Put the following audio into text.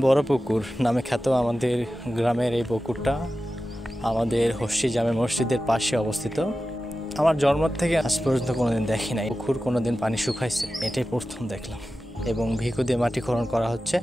বড় পুকুর নামে খ্যাত আমাদের গ্রামের এই পুকুরটা আমাদের হস্যি জামে মসজিদের পাশে অবস্থিত। আমার জন্ম থেকে আজ পর্যন্ত কোনোদিন দেখি নাই পুকুর কোনোদিন পানি শুকাইছে, এটাই প্রথম দেখলাম। এবং ভিকু দিয়ে মাটি খনন করা হচ্ছে।